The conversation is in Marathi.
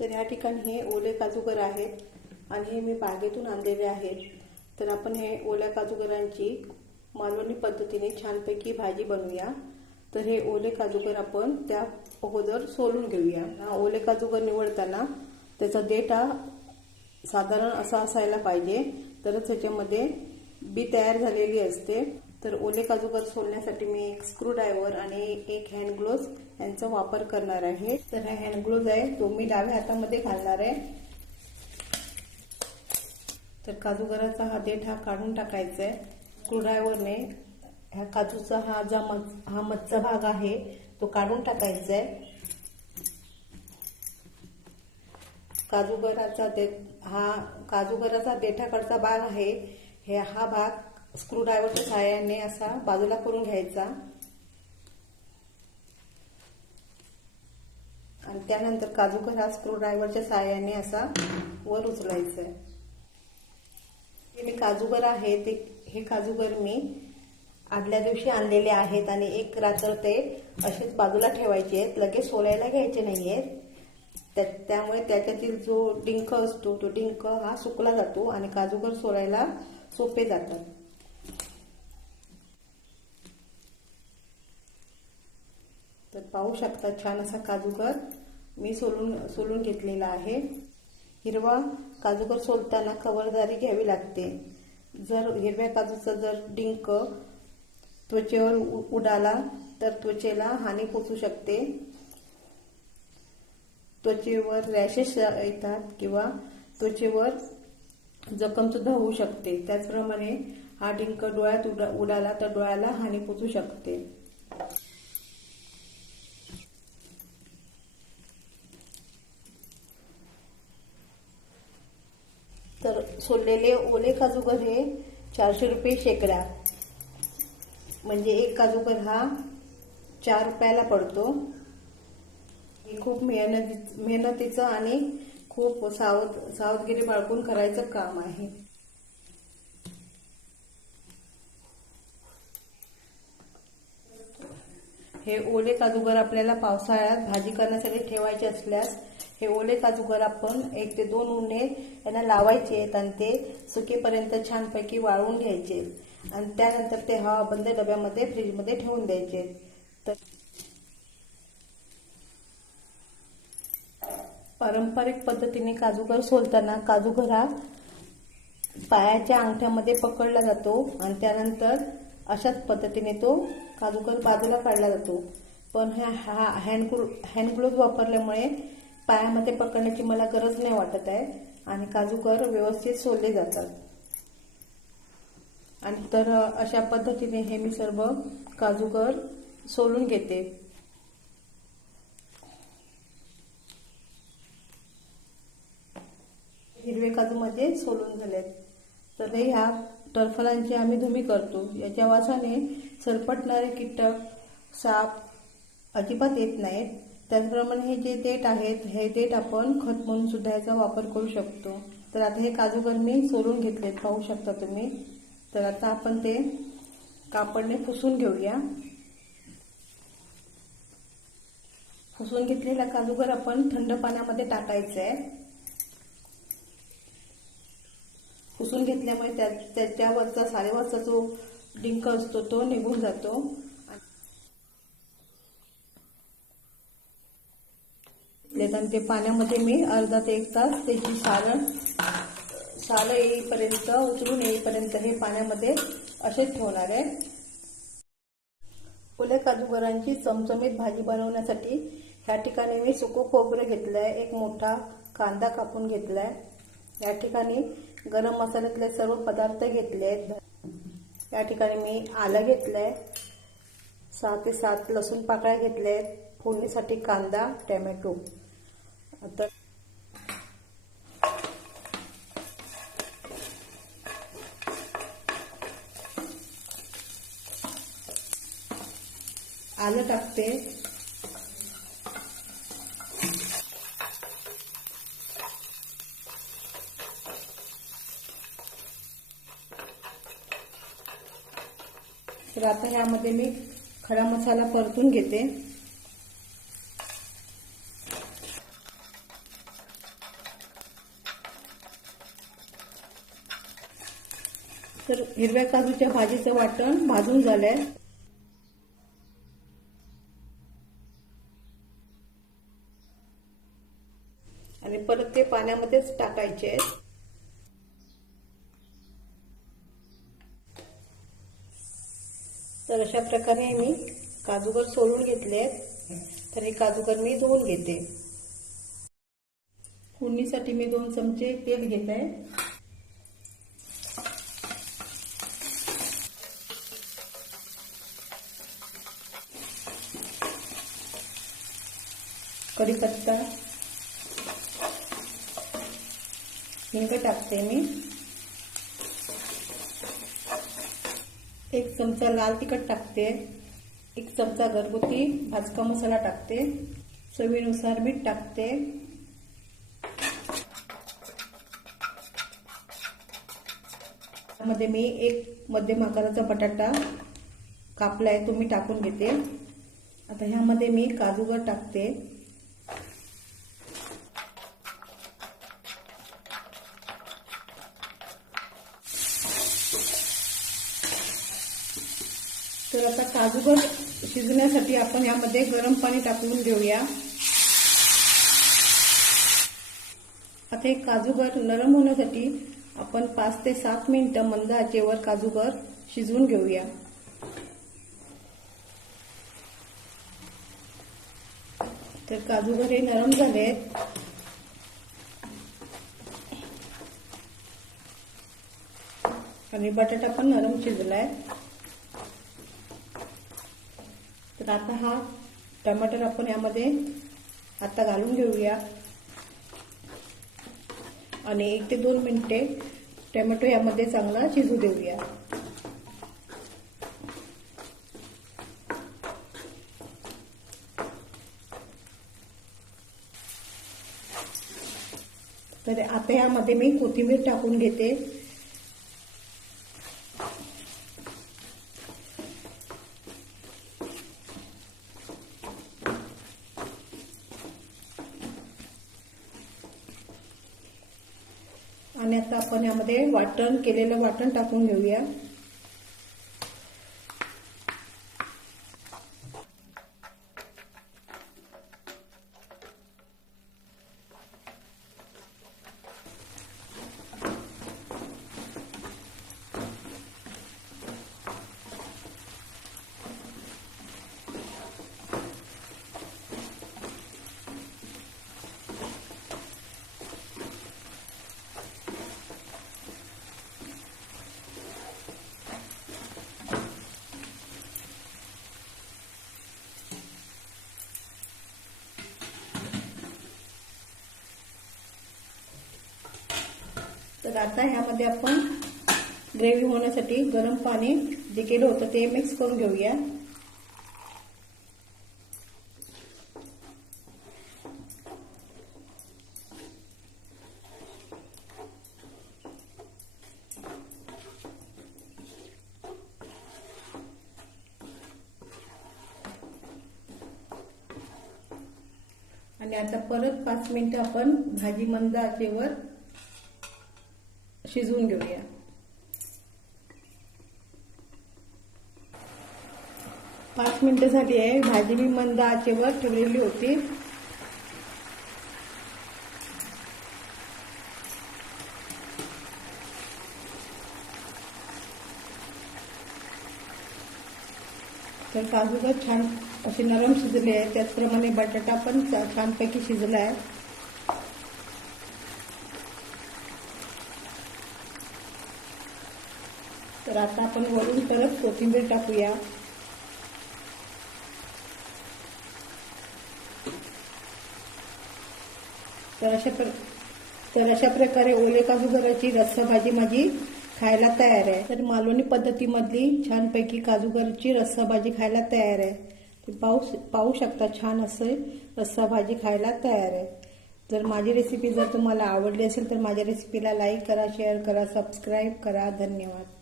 तर ह्या ठिकाणी हे ओले काजूगर आहेत आणि हे मी बागेतून आणलेले आहेत. तर आपण हे ओल्या काजूगरांची मालवणी पद्धतीने छानपैकी भाजी बनवूया. तर हे ओले काजूगर आपण त्या अगोदर सोलून घेऊया. हा ओले काजूगर निवडताना त्याचा डेटा साधारण असा असायला पाहिजे. तरच त्याच्यामध्ये बी तयार झालेली असते. तर ओले काजूगर सोलण्यासाठी मी एक स्क्रूड्रायव्हर आणि एक हँड ग्लोव्ज यांचा वापर करणार आहे. तर हा हँड ग्लोव्ज आहे तो मी डाव्या हातामध्ये घालणार आहे. तर काजूगराचा हा देठ हा काढून टाकायचा आहे. स्क्रूड्रायव्हरने ह्या काजूचा हा जा मच हा मच्छा भाग आहे तो काढून टाकायचा आहे. काजूगराचा दे हा काजूगराचा देठाकडचा भाग आहे. हे हा भाग स्क्रू ड्रायव्हरच्या सहाय्याने असा बाजूला करून घ्यायचा. आणि त्यानंतर काजूगर हा स्क्रू ड्रायव्हरच्या सहाय्याने असा वर उचलायचा आहे हे मी काजूगर आहे ते हे काजूगर मी आदल्या दिवशी आणलेले आहेत आणि एक रात्र ते असेच बाजूला ठेवायचे आहेत. लगेच सोलायला घ्यायचे नाही आहेत त्या त्यामुळे त्याच्यातील जो डिंक असतो तो डिंक हा सुकला जातो आणि काजूगर सोलायला सोपे जातात. तर पाहू शकता छान असा काजूगर मी सोलून सोलून घेतलेला आहे. हिरवा काजूगर सोलताना खबरदारी घ्यावी लागते. जर हिरव्या काजूचा जर डिंक त्वचेवर उ- उडाला तर त्वचेला हानी पोचू शकते. त्वचेवर रॅशेस येतात किंवा त्वचेवर जखम सुद्धा होऊ शकते. त्याचप्रमाणे हा डिंक डोळ्यात उडा उडाला तर डोळ्याला हानी पोचू शकते तर सोललेले ओले काजूगर हे चारशे रुपये शेकडा म्हणजे एक काजूगर हा चार रुपयाला पडतो. हे खूप मेहनती मेहनतीचं आणि खूप सावध सावधगिरी बाळगून करायचं काम आहे. हे ओले काजूगर आपल्याला पावसाळ्यात भाजी करण्यासाठी ठेवायचे असल्यास हे ओले काजूगर आपण एक ते दोन उन्हे यांना लावायचे आहेत आणि ते सुकेपर्यंत छानपैकी वाळवून घ्यायचे आणि त्यानंतर ते हवाबंद डब्यामध्ये फ्रीजमध्ये ठेवून द्यायचे तर पारंपरिक पद्धतीने काजूगर सोलताना काजूगर हा पायाच्या अंगठ्यामध्ये पकडला जातो आणि त्यानंतर अशाच पद्धतीने तो काजूगर बाजूला काढला जातो. पण ह्या हा हँड हँड ग्लोव्ह वापरल्यामुळे पायामध्ये पकडण्याची मला गरज नाही वाटत आहे आणि काजूकर व्यवस्थित सोलले जातात. आणि तर अशा पद्धतीने हे मी सर्व काजूकर सोलून घेते. हिरवे काजू माझे सोलून झालेत. तर हे ह्या टरफलांची आम्ही धुमी करतो. याच्या वासाने सरपटणारे कीटक साप अजिबात येत नाहीत. त्याचप्रमाणे हे जे देठ आहेत हे देठ आपण खत म्हणून सुद्धा याचा वापर करू शकतो. तर आता हे काजूगर मी सोलून घेतलेत पाहू शकता तुम्ही. तर आता आपण ते कापडने पुसून घेऊया. पुसून घेतलेला काजूगर आपण थंड पाण्यामध्ये टाकायचं आहे पुसून घेतल्यामुळे त्या त्याच्यावरचा सारेवरचा जो डिंक असतो तो निघून जातो. आणि ते पाण्यामध्ये मी अर्धा ते एक तास त्याची सारण साल येईपर्यंत उचलून येईपर्यंत हे पाण्यामध्ये असेच ठेवणार आहे. ओल्या काजूगरांची चमचमीत भाजी बनवण्यासाठी ह्या ठिकाणी मी सुकं खोबरं घेतलं आहे एक मोठा कांदा कापून घेतलाय. या ठिकाणी गरम मसाल्यातले सर्व पदार्थ घेतले आहेत. या ठिकाणी मी आलं घेतलं आहे सहा ते सात लसूण पाकळ्या घेतल्या आहेत फोडणीसाठी कांदा टॅमॅटो. आता आलं टाकते. तर आता ह्यामध्ये मी खडा मसाला परतून घेते. तर हिरव्या काजूच्या भाजीचं वाटण भाजून झालंय. आणि परत ते पाण्यामध्येच टाकायचे आहे तर अशा प्रकारे मी काजूगर सोलून घेतले आहेत. तर हे काजूगर मी धुवून घेते. फोडणीसाठी मी दोन चमचे तेल घेत आहे. कढीपत्ता हिंग टाकते मी. एक चमचा लाल तिखट टाकते. एक चमचा घरगुती भाजका मसाला टाकते. चवीनुसार मीठ टाकते. मध्ये मी एक मध्यम आकाराचा बटाटा कापला आहे तो मी टाकून घेते. आता ह्यामध्ये मी काजूगर टाकते. तर आता काजूगर शिजण्यासाठी आपण यामध्ये गरम पाणी टाकून घेऊया. आता हे काजूगर नरम होण्यासाठी आपण पाच ते सात मिनिटं मंद आचेवर काजूगर शिजवून घेऊया. तर काजूगर हे नरम झाले आहेत आणि बटाटा पण नरम शिजलाय. तर आता हा. टमाटर आपण यामध्ये आता घालून घेऊया. आणि एक ते दोन मिनिटे टोमॅटो यामध्ये चांगला शिजू देऊया. तर आता यामध्ये मी कोथिंबीर टाकून घेते. आता आपण यामध्ये वाटण केलेलं वाटण टाकून घेऊया. तर आता ह्यामध्ये आपण ग्रेव्ही होण्यासाठी गरम पाणी जे केलं होतं ते मिक्स करून घेऊया. आणि आता परत पाच मिनिटं आपण भाजी मंद आचेवर शिजवून घेऊया. पाच मिनिटासाठी आहे. भाजी मी मंद आचेवर ठेवलेली होती. तर काजूगर छान असे नरम शिजले आहे. त्याचप्रमाणे बटाटा पण छानपैकी शिजला आहे. तर आता आपण वरून परत कोथिंबीर टाकूया. तर अशा प्र तर अशा प्रकारे ओले काजूगराची रस्सा भाजी माझी खायला तयार आहे. तर मालवणी पद्धतीमधली छानपैकी काजूगरची रस्सा भाजी खायला तयार आहे. पाहू पाहू शकता छान असे रस्सा भाजी खायला तयार आहे. जर माझी रेसिपी जर तुम्हाला आवडली असेल तर माझ्या रेसिपीला लाईक करा शेअर करा सबस्क्राईब करा. धन्यवाद.